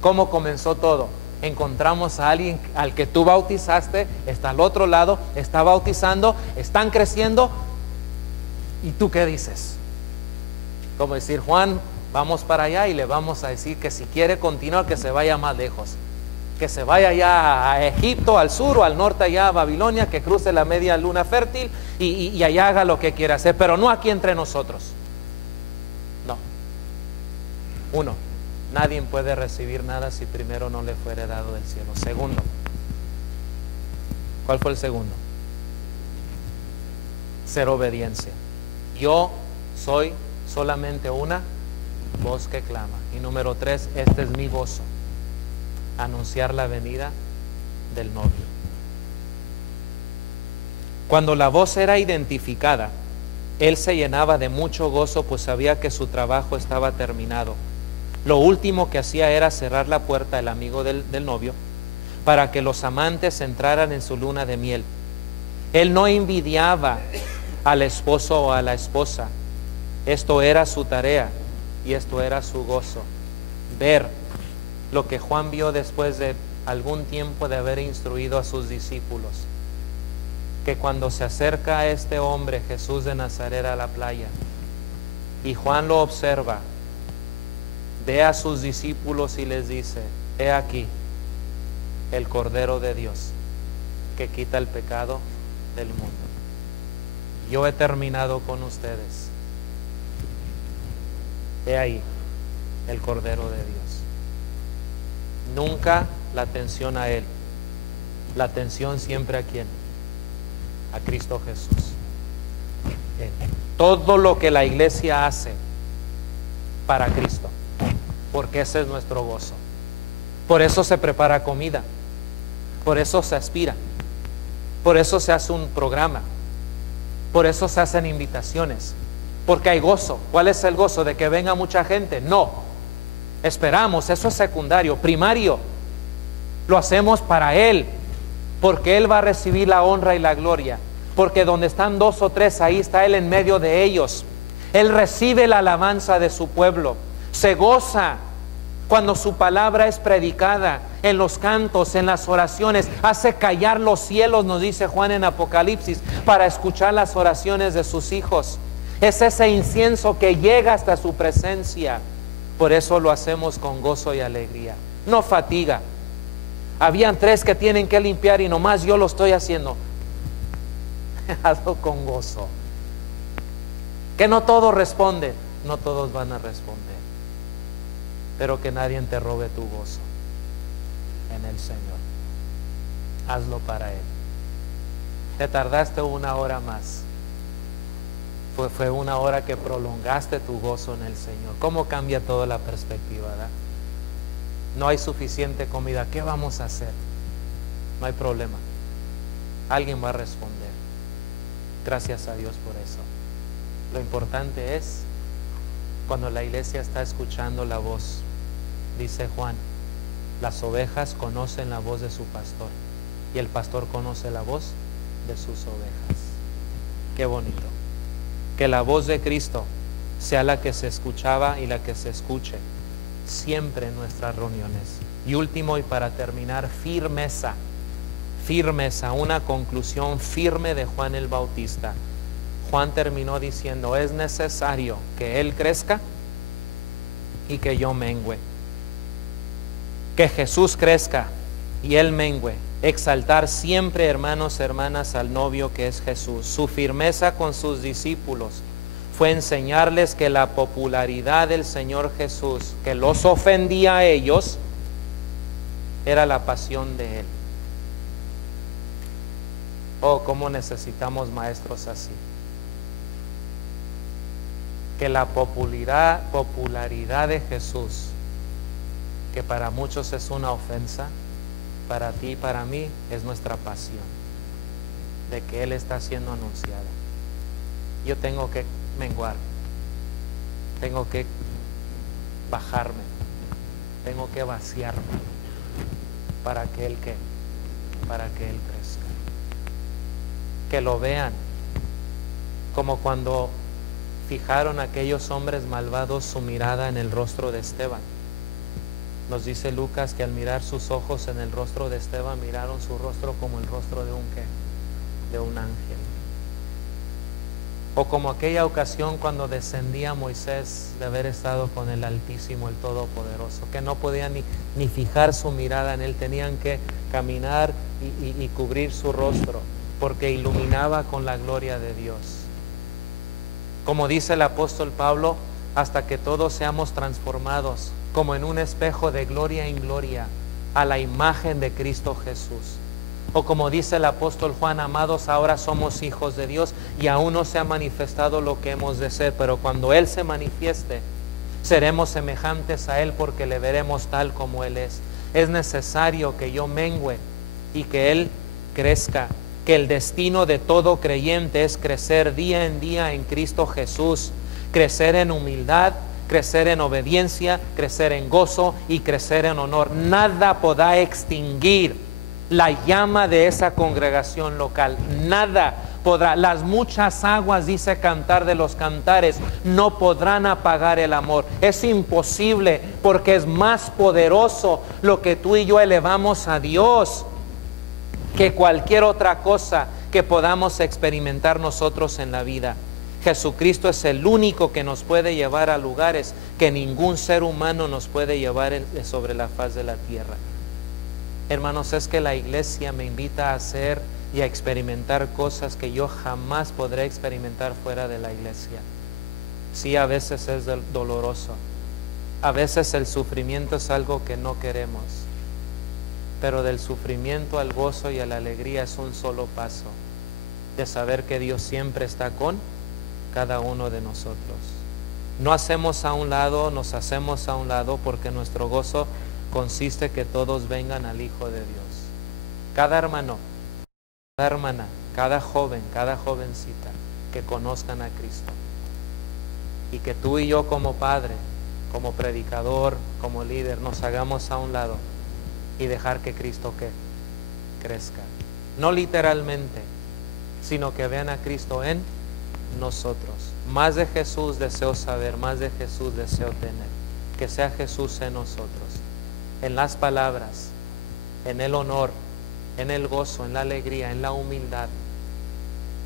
¿Cómo comenzó todo? Encontramos a alguien al que tú bautizaste, está al otro lado, está bautizando, están creciendo. ¿Y tú qué dices? Como decir, Juan, vamos para allá y le vamos a decir que si quiere continuar, que se vaya más lejos, que se vaya allá a Egipto, al sur o al norte, allá a Babilonia, que cruce la media luna fértil y allá haga lo que quiera hacer, pero no aquí entre nosotros. No. Uno, nadie puede recibir nada si primero no le fuere dado del cielo. Segundo, ¿cuál fue el segundo? Ser obediencia. Yo soy solamente una voz que clama. Y número 3, este es mi gozo, anunciar la venida del novio. Cuando la voz era identificada, él se llenaba de mucho gozo, pues sabía que su trabajo estaba terminado. Lo último que hacía era cerrar la puerta al amigo del novio para que los amantes entraran en su luna de miel. Él no envidiaba al esposo o a la esposa. Esto era su tarea. Y esto era su gozo, ver lo que Juan vio después de algún tiempo de haber instruido a sus discípulos. que cuando se acerca a este hombre, Jesús de Nazaret, a la playa, y Juan lo observa, ve a sus discípulos y les dice: he aquí el Cordero de Dios que quita el pecado del mundo. Yo he terminado con ustedes. He ahí el Cordero de Dios. Nunca la atención a Él. La atención siempre a ¿quién? A Cristo Jesús. Todo lo que la iglesia hace para Cristo, porque ese es nuestro gozo. Por eso se prepara comida, por eso se aspira, por eso se hace un programa, por eso se hacen invitaciones, porque hay gozo. ¿Cuál es el gozo? ¿De que venga mucha gente? No, esperamos, eso es secundario. Primario, lo hacemos para Él, porque Él va a recibir la honra y la gloria, porque donde están 2 o 3, ahí está Él en medio de ellos. Él recibe la alabanza de su pueblo, se goza cuando su palabra es predicada, en los cantos, en las oraciones. Hace callar los cielos, nos dice Juan en Apocalipsis, para escuchar las oraciones de sus hijos. Es ese incienso que llega hasta su presencia. Por eso lo hacemos con gozo y alegría, no fatiga. Habían 3 que tienen que limpiar y nomás yo lo estoy haciendo. Hazlo con gozo. Que no todos responden, no todos van a responder, pero que nadie te robe tu gozo en el Señor. Hazlo para Él. Te tardaste 1 hora más. Fue 1 hora que prolongaste tu gozo en el Señor. ¿Cómo cambia toda la perspectiva, verdad? No hay suficiente comida. ¿Qué vamos a hacer? No hay problema. Alguien va a responder. Gracias a Dios por eso. Lo importante es cuando la iglesia está escuchando la voz. Dice Juan: las ovejas conocen la voz de su pastor, y el pastor conoce la voz de sus ovejas. Qué bonito. Que la voz de Cristo sea la que se escuchaba y la que se escuche siempre en nuestras reuniones. Y último, y para terminar, firmeza. Firmeza, una conclusión firme de Juan el Bautista. Juan terminó diciendo: es necesario que Él crezca y que yo mengüe. Que Jesús crezca y Él mengüe. Exaltar siempre, hermanos, hermanas, al novio que es Jesús. Su firmeza con sus discípulos fue enseñarles que la popularidad del Señor Jesús, que los ofendía a ellos, era la pasión de Él. Oh, cómo necesitamos maestros así. Que la popularidad de Jesús, que para muchos es una ofensa, para ti y para mí es nuestra pasión, de que Él está siendo anunciado. Yo tengo que menguarme, tengo que bajarme, tengo que vaciarme para que Él crezca. Que lo vean, como cuando fijaron aquellos hombres malvados su mirada en el rostro de Esteban. Nos dice Lucas que al mirar sus ojos en el rostro de Esteban, miraron su rostro como el rostro de un ¿qué? De un ángel. O como aquella ocasión cuando descendía Moisés de haber estado con el Altísimo, el Todopoderoso, que no podían ni fijar su mirada en él, tenían que caminar y cubrir su rostro, porque iluminaba con la gloria de Dios. Como dice el apóstol Pablo, hasta que todos seamos transformados como en un espejo de gloria en gloria a la imagen de Cristo Jesús. O como dice el apóstol Juan: amados, ahora somos hijos de Dios y aún no se ha manifestado lo que hemos de ser, pero cuando Él se manifieste, seremos semejantes a Él, porque le veremos tal como Él es. Es necesario que yo mengüe y que Él crezca. Que el destino de todo creyente es crecer día en día en Cristo Jesús, crecer en humildad, crecer en obediencia, crecer en gozo y crecer en honor. Nada podrá extinguir la llama de esa congregación local. Nada podrá. Las muchas aguas, dice Cantar de los Cantares, no podrán apagar el amor. Es imposible, porque es más poderoso lo que tú y yo elevamos a Dios que cualquier otra cosa que podamos experimentar nosotros en la vida. Jesucristo es el único que nos puede llevar a lugares que ningún ser humano nos puede llevar sobre la faz de la tierra. Hermanos, es que la iglesia me invita a hacer y a experimentar cosas que yo jamás podré experimentar fuera de la iglesia. Sí, a veces es doloroso. A veces el sufrimiento es algo que no queremos. Pero del sufrimiento al gozo y a la alegría es un solo paso. De saber que Dios siempre está con cada uno de nosotros. No hacemos a un lado, nos hacemos a un lado porque nuestro gozo consiste que todos vengan al Hijo de Dios. Cada hermano, cada hermana, cada joven, cada jovencita que conozcan a Cristo. Y que tú y yo como padre, como predicador, como líder, nos hagamos a un lado y dejar que Cristo crezca. No literalmente, sino que vean a Cristo en nosotros. Más de Jesús deseo saber, más de Jesús deseo tener. Que sea Jesús en nosotros, en las palabras, en el honor, en el gozo, en la alegría, en la humildad,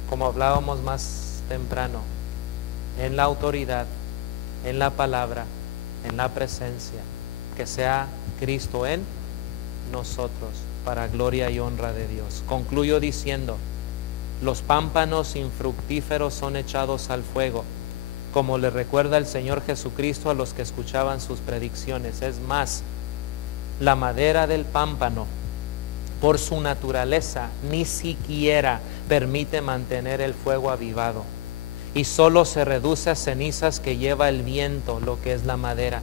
como hablábamos más temprano, en la autoridad, en la palabra, en la presencia. Que sea Cristo en nosotros, para gloria y honra de Dios. Concluyo diciendo: los pámpanos infructíferos son echados al fuego, como le recuerda el Señor Jesucristo a los que escuchaban sus predicciones. Es más, la madera del pámpano, por su naturaleza, ni siquiera permite mantener el fuego avivado, y solo se reduce a cenizas que lleva el viento, lo que es la madera.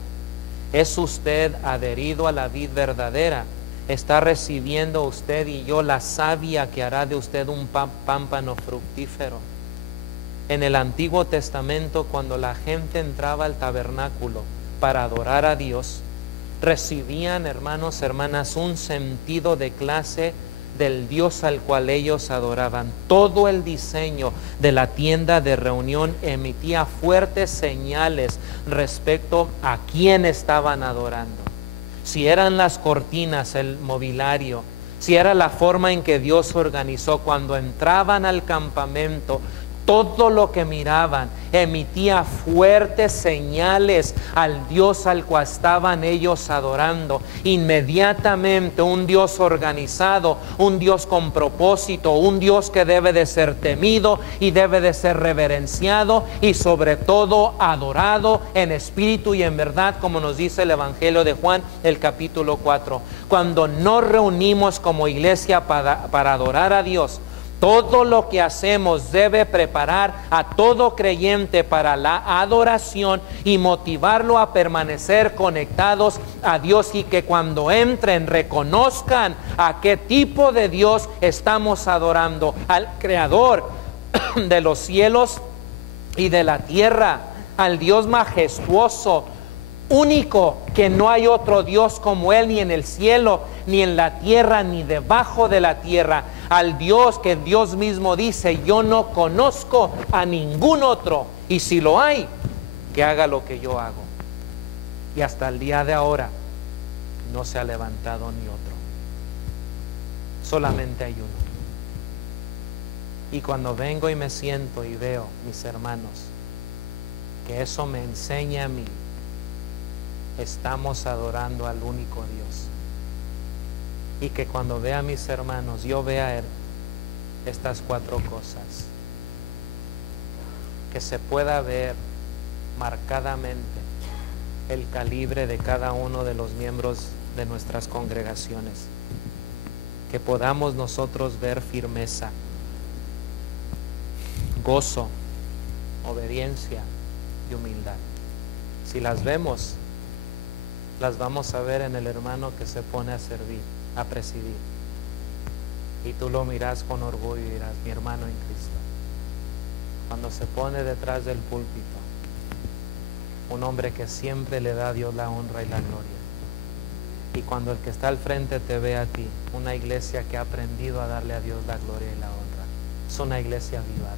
¿Es usted adherido a la vid verdadera? ¿Está recibiendo usted y yo la savia que hará de usted un pámpano fructífero? En el Antiguo Testamento, cuando la gente entraba al tabernáculo para adorar a Dios, recibían, hermanos, hermanas, un sentido de clase del Dios al cual ellos adoraban. Todo el diseño de la tienda de reunión emitía fuertes señales respecto a quién estaban adorando. Si eran las cortinas, el mobiliario, si era la forma en que Dios organizó cuando entraban al campamento, todo lo que miraban emitía fuertes señales al Dios al cual estaban ellos adorando. Inmediatamente un Dios organizado, un Dios con propósito, un Dios que debe de ser temido y debe de ser reverenciado y sobre todo adorado en espíritu y en verdad, como nos dice el Evangelio de Juan, el capítulo 4. Cuando nos reunimos como iglesia para adorar a Dios, todo lo que hacemos debe preparar a todo creyente para la adoración y motivarlo a permanecer conectados a Dios, y que cuando entren reconozcan a qué tipo de Dios estamos adorando: al Creador de los cielos y de la tierra, al Dios majestuoso, único, que no hay otro Dios como Él, ni en el cielo, ni en la tierra, ni debajo de la tierra. Al Dios que Dios mismo dice: yo no conozco a ningún otro, y si lo hay, que haga lo que yo hago. Y hasta el día de ahora no se ha levantado ni otro, solamente hay uno. Y cuando vengo y me siento y veo, mis hermanos, que eso me enseña a mí, estamos adorando al único Dios. Y que cuando vea a mis hermanos, yo vea estas cuatro cosas, que se pueda ver marcadamente el calibre de cada uno de los miembros de nuestras congregaciones, que podamos nosotros ver firmeza, gozo, obediencia y humildad. Si las vemos, las vamos a ver en el hermano que se pone a servir, a presidir. Y tú lo miras con orgullo y dirás: mi hermano en Cristo. Cuando se pone detrás del púlpito, un hombre que siempre le da a Dios la honra y la gloria. Y cuando el que está al frente te ve a ti, una iglesia que ha aprendido a darle a Dios la gloria y la honra. Es una iglesia avivada.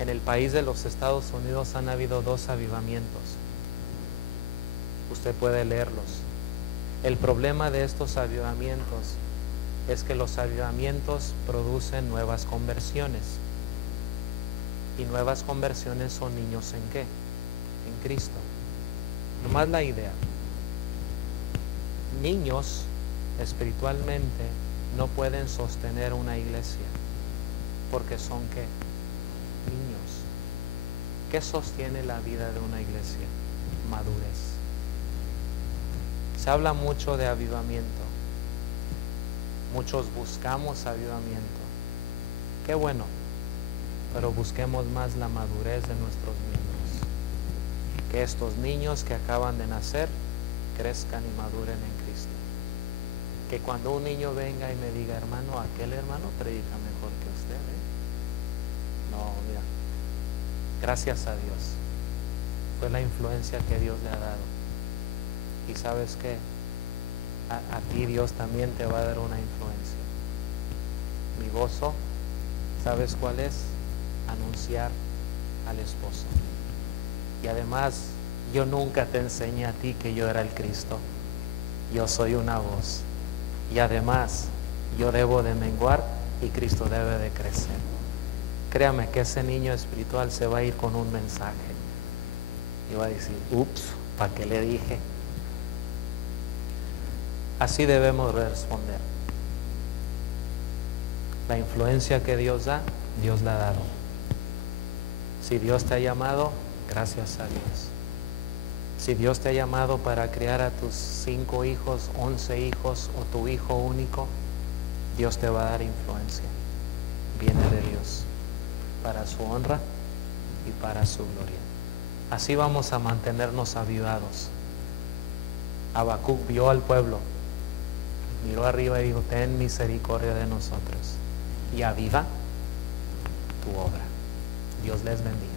En el país de los Estados Unidos han habido 2 avivamientos. Usted puede leerlos. El problema de estos avivamientos es que los avivamientos producen nuevas conversiones. Y nuevas conversiones son niños ¿en qué? En Cristo. Nomás la idea. Niños espiritualmente no pueden sostener una iglesia porque son ¿qué? Niños. ¿Qué sostiene la vida de una iglesia? Madurez. Se habla mucho de avivamiento. Muchos buscamos avivamiento. Qué bueno, pero busquemos más la madurez de nuestros miembros. Que estos niños que acaban de nacer crezcan y maduren en Cristo. Que cuando un niño venga y me diga, hermano, aquel hermano predica mejor que usted, ¿eh? No, mira, gracias a Dios. Fue la influencia que Dios le ha dado. Y sabes que a ti Dios también te va a dar una influencia. Mi gozo, ¿sabes cuál es? Anunciar al esposo. Y además, yo nunca te enseñé a ti que yo era el Cristo. Yo soy una voz. Y además, yo debo de menguar y Cristo debe de crecer. Créame que ese niño espiritual se va a ir con un mensaje. Y va a decir, ups, ¿para qué le dije? Así debemos responder. La influencia que Dios da, Dios la ha dado. Si Dios te ha llamado, gracias a Dios. Si Dios te ha llamado para criar a tus 5 hijos, 11 hijos o tu hijo único, Dios te va a dar influencia. Viene de Dios para su honra y para su gloria. Así vamos a mantenernos avivados. Habacuc vio al pueblo, miró arriba y dijo, ten misericordia de nosotros y aviva tu obra. Dios les bendiga.